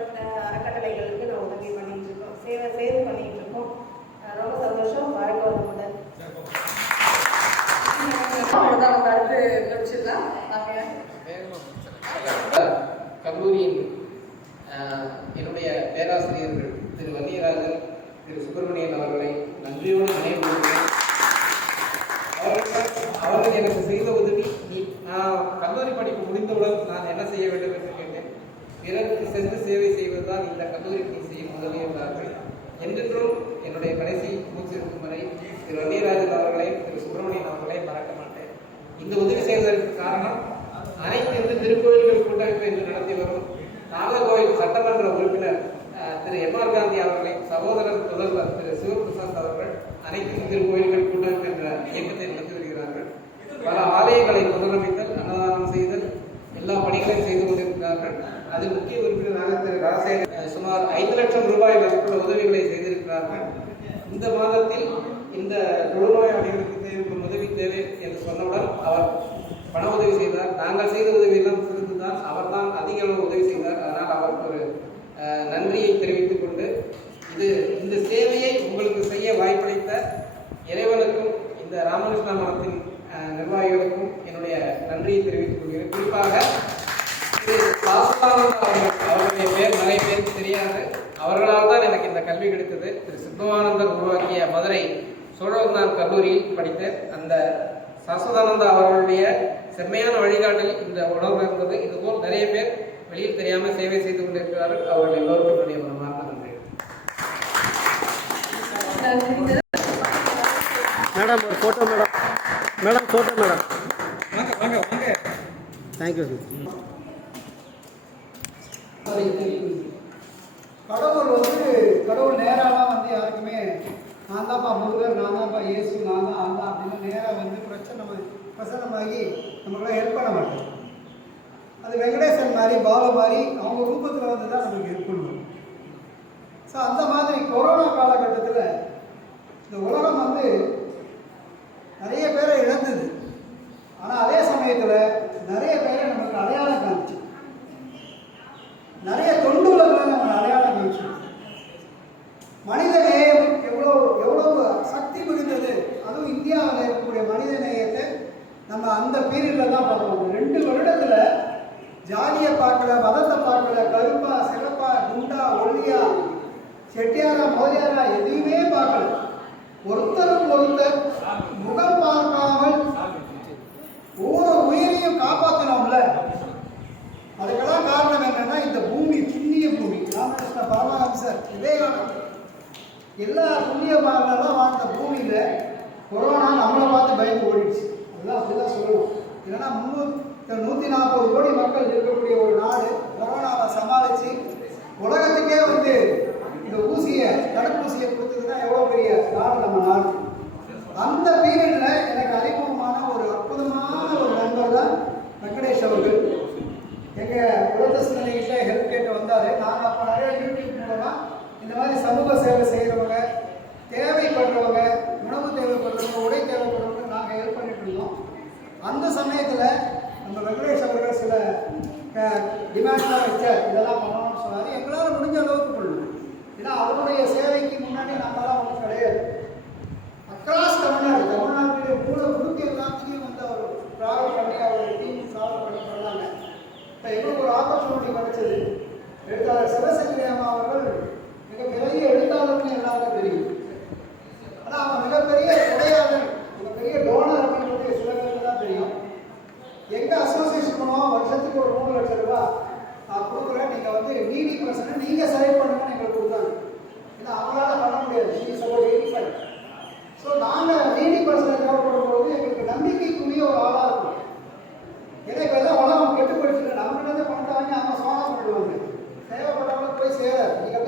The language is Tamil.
அறக்கட்டளைகளுக்கு நான் உதவி பண்ணிட்டு இருக்கோம். சேவை சேர்ந்து பண்ணிட்டு இருக்கோம். ரொம்ப சந்தோஷம். முடிச்சிடலாம். நாங்கள் கல்லூரியின் என்னுடைய பேராசிரியர்கள் திரு வன்னியராஜன் திரு சுப்பிரமணியன் அவர்களை நன்றியோடு நினைவு கூறுகிறேன் அவர்கள் அவர்கள் எனக்கு செய்த உதவி நீ நான் கல்லூரி படிப்பு முடிந்தவுடன் நான் என்ன செய்ய வேண்டும் என்று கேட்டேன் பிறருக்கு சென்று சேவை செய்வதுதான் இந்த கல்லூரிக்கு செய்யும் உதவி என்றென்றும் என்னுடைய கடைசி மூச்சிருக்கும் வரை திரு ரவிராஜன் அவர்களை திரு சுப்பிரமணியன் அவர்களை மறக்க மாட்டேன். இந்த உதவி செய்வதற்கு காரணம் அனைத்து இந்து திருக்கோயில்கள் கூட்டமைப்பு என்று நடத்தி வரும் நாகர்கோவில் சட்டமன்ற உறுப்பினர் திரு எம் ஆர் காந்தி அவர்களை சகோதரர் முதல்வர் திரு சிவபிரசாத் அவர்கள் அனைத்து திருக்கோயில்கள் கூட்டமைப்பு என்ற இயக்கத்தை நடத்தி வருகிறார்கள். பல ஆலயங்களை புனரமைத்தல் அன்னதானம் செய்தல் எல்லா பணிகளையும் செய்து கொண்டிருக்கிறார்கள். அது முக்கிய உறுப்பினராக திரு ராஜசேகர் ரூபாய் மதிப்புள்ள உதவிகளை செய்திருக்கிறார்கள். இந்த மாதத்தில் இந்த தொழுநோயாளிகளுக்கு தேவைப்படும் உதவி தேவை என்று சொன்னவுடன் அவர் பண உதவி செய்தார். நாங்கள் செய்த உதவியெல்லாம் சிறிது தான் அவர் தான் அதிக அளவு உதவி செய்தார். அதனால் அவருக்கு ஒரு நன்றியை தெரிவித்துக் கொண்டு இது இந்த சேவையை உங்களுக்கு செய்ய வாய்ப்பளித்த இறைவனுக்கும் இந்த ராமகிருஷ்ண மனத்தின் நிர்வாகிகளுக்கும் என்னுடைய நன்றியை தெரிவித்துக் கொள்கிறேன். குறிப்பாக இது சாஸ்தானந்த அவர்கள் அவருடைய பேர் நிறைய பேருக்கு தெரியாது அவர்களால் தான் எனக்கு இந்த கல்வி கிடைத்தது. திரு சித்பவானந்தர் உருவாக்கிய மதுரை சோழவந்தான் கல்லூரியில் படித்த அந்த சஸ்வதானந்தா அவர்களுடைய செம்மையான வழிகாட்டல் இந்த உணர்வு இருந்தது. இதுபோல் நிறைய பேர் வெளியில் தெரியாமல் சேவை செய்து கொண்டிருக்கிறார்கள். அவர்கள் எல்லோருக்கும் என்னுடைய மனமார்ந்த நன்றி. மேடம் ஒரு photo madam. Madam photo madam. வாங்க வாங்க வாங்க. தேங்க்யூ கடவுள் வந்து கடவுள் நேராலாம் வந்து யாருக்குமே நான் தான்ப்பா முருகர் நான் தான்ப்பா இயேசு நான் தான் அல்லா அப்படின்னு நேராக வந்து பிரச்சனை பிரசன்னமாகி நம்மளாம் ஹெல்ப் பண்ண மாட்டோம் அது வெங்கடேசன் மாதிரி பால மாதிரி அவங்க ரூபத்தில் வந்து தான் நமக்கு ஹெல்ப் பண்ணுவோம் ஸோ அந்த மாதிரி கொரோனா காலகட்டத்தில் இந்த உலகம் வந்து நிறைய பேரை இழந்தது. ஆனால் அதே சமயத்தில் நிறைய பேர் நம்ம அந்த பீரியடில் தான் பார்க்கணும் ரெண்டு வருடத்துல ஜாதியை பார்க்கல மதத்தை பார்க்கல கருப்பா சிறப்பா குண்டா ஒல்லியா செட்டியாரா மோதியாரா எதையுமே பார்க்கல. ஒருத்தரும் ஒருத்தர் முகம் பார்க்காமல் ஒவ்வொரு உயிரையும் காப்பாற்றணும்ல அதுக்கெல்லாம் காரணம் என்னன்னா இந்த பூமி புண்ணிய பூமி. ராமகிருஷ்ண பரமஹம்சர் விவேகானந்தர். எல்லா புண்ணியமானெல்லாம் வாழ்ந்த பூமியில கொரோனா நம்மளை பார்த்து பயந்து ஓடிடுச்சு. அதெல்லாம் அப்படிதான் சொல்லணும் இல்லைன்னா முந்நூற்றி நூற்றி நாற்பது கோடி மக்கள் இருக்கக்கூடிய ஒரு நாடு கொரோனாவை சமாளித்து உலகத்துக்கே வந்து இந்த ஊசியை தடுப்பூசியை கொடுத்ததுன்னா எவ்வளோ பெரிய நாடு நம்ம நாடு. அந்த பீரியடில் எனக்கு அறிமுகமான ஒரு அற்புதமான ஒரு நண்பர் தான் வெங்கடேஷ் அவர்கள். எங்கள் உலக சிந்தனைகிட்ட ஹெல்ப் கேட்டு வந்தார். நாங்கள் அப்போ நிறைய யூடியூப் மூலமாக இந்த மாதிரி சமூக சேவை செய்ய தேவைப்படுறவங்க உணவு தேவைப்படுறவங்க உடை தேவைப்படுறவங்க நாங்கள் ஹெல்ப் பண்ணிட்டு இருந்தோம் அந்த சமயத்தில் நம்ம வெங்கடேஷ் அவர்கள் சில டிமாண்ட்லாம் வச்சார் இதெல்லாம் பண்ணணும்னு சொன்னார். எங்களால் முடிஞ்ச அளவுக்கு பண்ணணும். ஏன்னா அவருடைய சேவைக்கு முன்னாடி நம்மளாம் ஒன்றும் கிடையாது. அக்ராஸ் தமிழ்நாடு தமிழ்நாட்டுடைய மூல முழுக்க எல்லாத்தையும் வந்து அவர் ட்ராவல் பண்ணி அவருடைய டீம் சால்வ் பண்ணி பண்ணாங்க இப்போ எங்களுக்கு ஒரு ஆப்பர்ச்சுனிட்டி கிடைச்சது. எழுத்தாளர் சிவசங்கரி அம்மா அவர்கள் மிகப்பெரிய எழுத்தாளர்னு எல்லாருக்கும் தெரியும். ஆனால் அவன் மிகப்பெரிய உடையாளர் ஸோ நாங்கள் லேடி பர்சனை தேவைப்படும் போது எங்களுக்கு நம்பிக்கைக்குரிய ஒரு ஆளாக இருக்கும் ஏன்னா இப்போ எல்லாம் அவங்க கெட்டு போயிடுச்சு நம்ம என்ன பண்ணிட்டாங்க அவங்க சோனா பண்ணுவாங்க தேவைப்பட்டவங்க போய் சேர நீங்கள்